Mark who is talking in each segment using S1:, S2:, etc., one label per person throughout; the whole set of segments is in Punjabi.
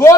S1: बोल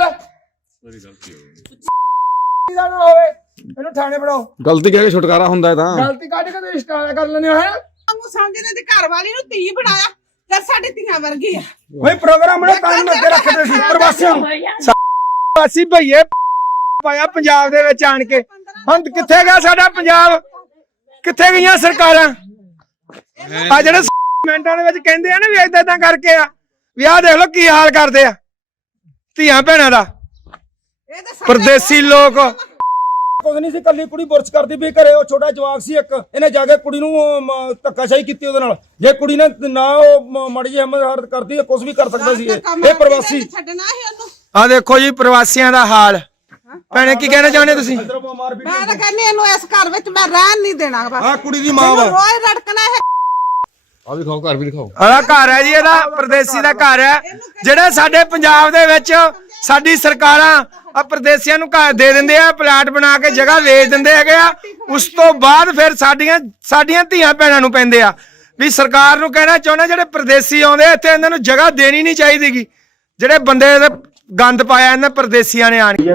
S1: ना होवे ਇਹਨੂੰ ਥਾਣੇ ਫੜਾਓ।
S2: ਗਲਤੀ ਕਹਿ ਕੇ ਛੁਟਕਾਰਾ ਹੁੰਦਾ ਤਾਂ
S1: ਗਲਤੀ ਕੱਢ ਕੇ ਤੁਸੀਂ ਇਸ਼ਾਰਾ ਕਰ ਲੈਣੇ ਹੋ ਹੈ
S3: ਨੂੰ ਸਮਝਦੇ ਤੇ ਘਰ ਵਾਲੀ ਨੂੰ ਧੀ ਬਣਾਇਆ ਤੇ ਸਾਡੀ ਧੀਆਂ ਵਰਗੀ ਆ।
S1: ਓਏ ਪ੍ਰੋਗਰਾਮ ਬੜਾ ਕਾਨੂੰਨ ਅੱਗੇ ਰੱਖਦੇ ਸੀ ਪ੍ਰਵਾਸੀਆਂ ਨੂੰ ਪ੍ਰਵਾਸੀ ਭਈਏ ਪਾਇਆ ਪੰਜਾਬ ਦੇ ਵਿੱਚ ਆਣ ਕੇ। ਹੁਣ ਕਿੱਥੇ ਗਿਆ ਸਾਡਾ ਪੰਜਾਬ? ਕਿੱਥੇ ਗਈਆਂ ਸਰਕਾਰਾਂ? ਆ ਜਿਹੜੇ ਮਿੰਟਾਂ ਦੇ ਵਿੱਚ ਕਹਿੰਦੇ ਆ ਨਾ ਵੀ ਏਦਾਂ ਏਦਾਂ ਕਰਕੇ ਆ ਵੀ ਆਹ ਦੇਖ ਲਓ ਕੀ ਹਾਲ ਕਰਦੇ ਆ ਧੀਆਂ ਭੈਣਾਂ ਦਾ। ਪਰਦੇਸੀ ਲੋਕ ਕੁਝ ਨਹੀਂ ਸੀ, ਕੱਲੀ ਕੁੜੀ ਬੁਰਸ਼ ਕਰਦੀ ਵੀ ਘਰੇ। ਉਹ ਛੋਟਾ ਜਵਾਕ ਸੀ ਇੱਕ, ਇਹਨੇ ਜਾ ਕੇ ਕੁੜੀ ਨੂੰ ਧੱਕਾਸ਼ਾਹੀ ਕੀਤੀ ਉਹਦੇ ਨਾਲ। ਜੇ ਕੁੜੀ ਨੇ ਨਾ ਉਹ ਮਾੜੀ ਜਿਹੀ ਹਿੰਮਤ ਕਰਦੀ ਕੁਝ ਵੀ ਕਰ ਸਕਦਾ ਸੀ ਇਹ ਪ੍ਰਵਾਸੀ। ਆ ਦੇਖੋ ਜੀ ਪ੍ਰਵਾਸੀਆਂ ਦਾ ਹਾਲ। ਭੈਣੇ ਕੀ ਕਹਿਣਾ ਚਾਹੁੰਦੇ ਤੁਸੀਂ?
S3: ਮੈਂ ਤਾਂ ਕਹਿੰਦੀ ਇਹਨੂੰ ਇਸ ਘਰ ਵਿੱਚ ਮੈਂ ਰਹਿਣ ਨਹੀਂ ਦੇਣਾ। ਬਸ
S1: ਆ ਕੁੜੀ ਦੀ ਮਾਂ ਵਾ,
S3: ਰੋਜ਼ ਰੜਕਣਾ ਹੈ।
S2: ਆ ਵੀ ਖਾਓ, ਘਰ ਵੀ ਦਿਖਾਓ।
S1: ਆਹ ਘਰ ਹੈ ਜੀ ਇਹਦਾ, ਪਰਦੇਸੀ ਦਾ ਘਰ ਹੈ ਜਿਹੜਾ ਸਾਡੇ ਪੰਜਾਬ ਦੇ ਵਿੱਚ ਸਾਡੀ ਸਰਕਾਰਾਂ ਆ ਪਰਦੇਸੀਆਂ ਨੂੰ ਘਰ ਦੇ ਦਿੰਦੇ ਆ, ਪਲਾਟ ਬਣਾ ਕੇ ਜਗ੍ਹਾ ਵੇਚ ਦਿੰਦੇ ਹੈਗੇ ਆ। ਉਸ ਤੋਂ ਬਾਅਦ ਫਿਰ ਸਾਡੀਆਂ ਧੀਆਂ ਭੈਣਾਂ ਨੂੰ ਪੈਂਦੇ ਆ ਵੀ ਸਰਕਾਰ ਨੂੰ ਕਹਿਣਾ ਚਾਹੁੰਦਾ ਜਿਹੜੇ ਪਰਦੇਸੀ ਆਉਂਦੇ ਇੱਥੇ ਇਹਨਾਂ ਨੂੰ ਜਗ੍ਹਾ ਦੇਣੀ ਨਹੀਂ ਚਾਹੀਦੀਗੀ। ਜਿਹੜੇ ਬੰਦੇ ਦੇ ਗੰਦ ਪਾਇਆ ਇਹਨਾਂ ਪਰदेसियां ने आने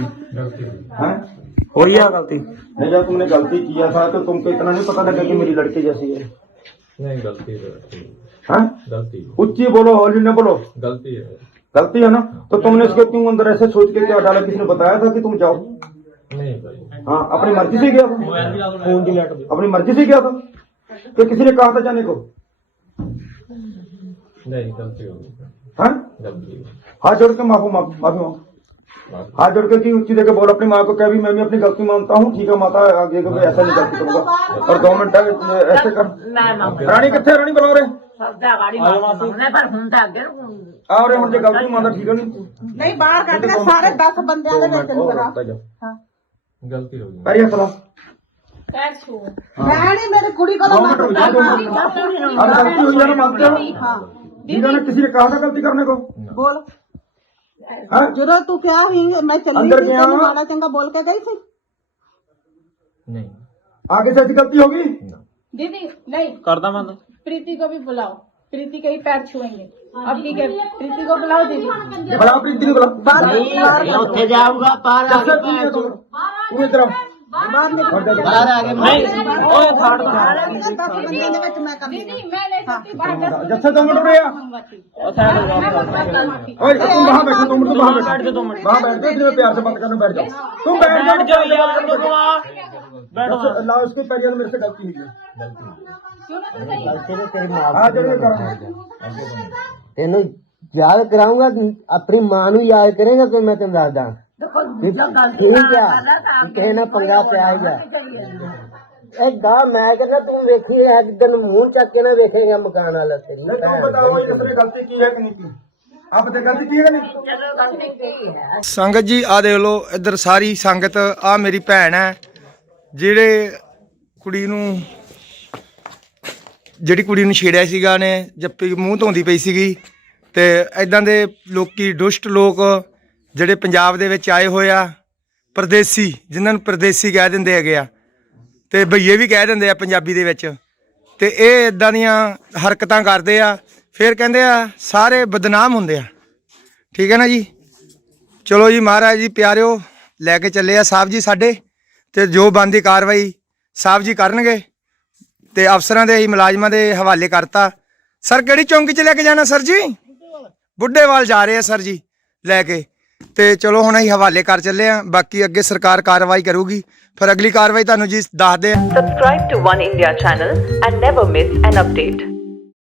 S4: हो गया गलती नहीं। जब तुमने गलती किया था तो तुमको इतना नहीं पता लगा कि मेरी लड़की जैसी है?
S5: नहीं गलती
S4: है,
S5: गलती
S4: उच्ची बोलो, हौली न बोलो।
S5: गलती है,
S4: गलती है ना? तो तुमने इसको क्यों अंदर ऐसे सोच के क्या डाला? किसने बताया था कि तुम जाओ?
S5: नहीं भाई।
S4: हाँ, अपनी मर्जी से गया था? अपनी मर्जी से गया था कि किसी ने कहा था जाने को?
S5: नहीं गलती हो गई।
S4: हाँ,
S5: गलती
S4: हाथ जोड़ के माफी मांगो। हाथ जोड़ के की उच्ची देके बोल अपनी माँ को क्या भी मैं भी अपनी गलती मानता हूँ। ठीक है माता, आगे कभी ऐसा नहीं गलती करूंगा। और 2 मिनट ऐसे कर। रानी कितने? रानी बुलाओ रे। आओ रे, मुझे गलती मानता ठीक है
S3: नहीं बाहर ਕੱਢ ਕੇ ਸਾਰੇ 10 ਬੰਦਿਆਂ ਦੇ ਵਿੱਚ ਨਹੀਂ ਕਰਾ। ਹਾਂ
S5: गलती हो गई।
S4: अरे चलो
S3: ਮੈਂ ਨਹੀਂ ਮੇਰੀ ਕੁੜੀ ਕੋਲ
S4: अब गलती हुई है ना, मानते हो?
S3: ਹਾਂ
S4: जिन्होंने किसी ने कहा था गलती करने को?
S3: ਬੋਲ।
S4: हाँ?
S3: ਜਦੋਂ ਤੂੰ ਕਿਹਾ ਸੀ ਮੈਂ ਚੱਲੀ
S4: अंदर
S3: ਸੀ
S4: गया
S3: ਤੈਨੂੰ ਮਾੜਾ ਚੰਗਾ ਬੋਲ ਕੇ ਗਈ ਸੀ।
S5: नहीं
S4: आगे से ऐसी गलती होगी?
S6: दीदी नहीं
S5: करता मैं
S6: प्रीति को भी बुलाओ, प्रीति के ही पैर छुएंगे। अब ठीक है, प्रीति को बुलाओ दीदी।
S4: बड़ा प्रीति नहीं बुला
S3: ਉੱਥੇ जाऊंगा पार
S4: कैसे तुम ये तुम इधर आओ।
S3: बाहर आगे नहीं ओए फाड़ दीदी मैं ले सकती बाहर
S4: जैसे 2 मिनट रहे और तुम वहाँ बैठो, 2 मिनट वहाँ बैठो, वहाँ बैठ के इसलिए प्यार से बात करने बैठ जाओ। तुम बैठ जाओ यार, बैठो। अल्लाह उसके पैर मेरे से गलती हुई है।
S7: तेन याद कराऊंगा कि अपनी मां नू याद करेगा तो मैं तेन दसदा ठीक है किसी ने पंगा पिया मैं कहना तू वेखी एक दिन मुंह चक के ना वेखेगा मकान वाला
S4: गलती की है कि नहीं की? आप गलती की है कि नहीं?
S1: संगत जी आ देख लो इधर सारी संगत। आ मेरी भैन है ਜਿਹੜੇ ਕੁੜੀ ਨੂੰ ਛੇੜਿਆ ਸੀਗਾ ਨੇ ਜੱਪੀ ਮੂੰਹ ਧੋਂਦੀ ਪਈ ਸੀਗੀ। ਤੇ ਇਦਾਂ ਦੇ ਲੋਕੀ ਦੁਸ਼ਟ ਲੋਕ ਜਿਹੜੇ ਪੰਜਾਬ ਦੇ ਵਿੱਚ ਆਏ ਹੋਏ ਆ, ਪਰਦੇਸੀ, ਜਿਨ੍ਹਾਂ ਨੂੰ ਪਰਦੇਸੀ ਕਹਿ ਦਿੰਦੇ ਹੈਗੇ ਆ ਤੇ ਭਈਏ ਵੀ ਕਹਿ ਦਿੰਦੇ ਆ ਪੰਜਾਬੀ ਦੇ ਵਿੱਚ। ਤੇ ਇਹ ਇਦਾਂ ਦੀਆਂ ਹਰਕਤਾਂ ਕਰਦੇ ਆ, ਫਿਰ ਕਹਿੰਦੇ ਆ ਸਾਰੇ ਬਦਨਾਮ ਹੁੰਦੇ ਆ। ਠੀਕ ਹੈ ਨਾ ਜੀ। ਚਲੋ ਜੀ ਮਹਾਰਾਜ ਜੀ ਪਿਆਰਿਓ ਲੈ ਕੇ ਚੱਲੇ ਆ ਸਾਹਿਬ ਜੀ ਸਾਡੇ, ਤੇ ਜੋ ਬਣਦੀ ਕਾਰਵਾਈ ਸਾਹਿਬ ਜੀ ਕਰਨਗੇ। ਤੇ ਅਫਸਰਾਂ ਦੇ ਹੀ ਮੁਲਾਜ਼ਮਾਂ ਦੇ ਹਵਾਲੇ ਕਰਤਾ। ਸਰ ਕਿਹੜੀ ਚੌਂਕੀ 'ਚ ਲੈ ਕੇ ਜਾਣਾ ਸਰ ਜੀ? ਬੁੱਢੇਵਾਲ ਜਾ ਰਹੇ ਆ ਸਰ ਜੀ ਲੈ ਕੇ। ਤੇ ਚਲੋ ਹੁਣ ਅਸੀਂ ਹਵਾਲੇ ਕਰ ਚੱਲੇ ਆ, ਬਾਕੀ ਅੱਗੇ ਸਰਕਾਰ ਕਾਰਵਾਈ ਕਰੂਗੀ, ਫਿਰ ਅਗਲੀ ਕਾਰਵਾਈ ਤੁਹਾਨੂੰ ਜੀ ਦੱਸਦੇ ਆ।
S8: Subscribe to One India channel and never miss an update.